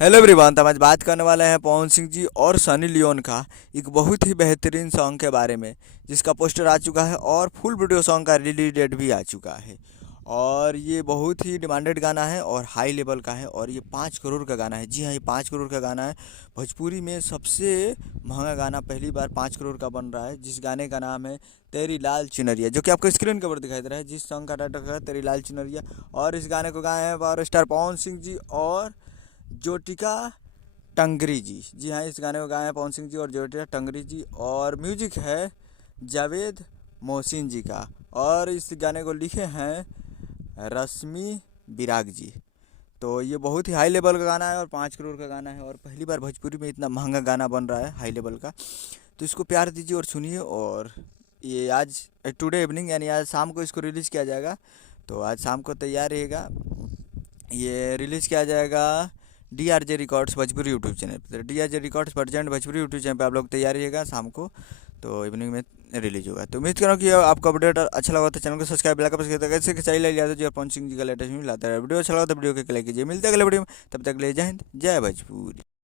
Hello everyone. तो हम आज बात करने वाले हैं पवन सिंह जी और सनी लियोन का एक बहुत ही बेहतरीन सॉन्ग के बारे में, जिसका पोस्टर आ चुका है और फुल वीडियो सॉन्ग का रिलीज डेट भी आ चुका है। और ये बहुत ही डिमांडेड गाना है और हाई लेवल का है और ये 5 करोड़ का गाना है। जी हाँ, ये 5 करोड़ का गाना है। भोजपुरी में सबसे महंगा गाना पहली बार 5 करोड़ का बन रहा है, जिस गाने का नाम है तेरी लाल चुनरिया, जो कि आपको स्क्रीन के ऊपर दिखाई दे रहा है। जिस सॉन्ग का टाइटल है तेरी लाल चुनरिया, और इस गाने को गाए हैं पावर स्टार पवन सिंह जी और ज्योतिका टंगरी जी। जी हाँ, इस गाने को गाए हैं पवन सिंह जी और ज्योतिका टंगरी जी, और म्यूजिक है जावेद मोहसिन जी का, और इस गाने को लिखे हैं रश्मि विराग जी। तो ये बहुत ही हाई लेवल का गाना है और 5 करोड़ का गाना है, और पहली बार भोजपुरी में इतना महंगा गाना बन रहा है हाई लेवल का। तो इसको प्यार दीजिए और सुनिए। और ये आज टुडे इवनिंग यानी आज शाम को इसको रिलीज़ किया जाएगा। तो आज शाम को तैयार रहिएगा। ये रिलीज़ किया जाएगा DRJ records Bhojpuri YouTube channel पर। DRJ रिकॉर्ड्स वर्जेंट भोजपुरी यूट्यूब चैनल पर आप लोग तैयार रहिएगा। शाम को तो इवनिंग में रिलीज होगा। तो उम्मीद करो कि आपको अपडेट अच्छा लगा तो चैनल को सब्सक्राइब बेल आइकन प्रेस करके कैसे चाहिए यादव जी और पवन सिंह जी का लेटेस्ट न्यूज़ लाता है। वीडियो अच्छा लगा तो वीडियो को लाइक कीजिए। मिलते हैं अगले वीडियो में, तब तक ले जय हिंद, जय भोजपुरी।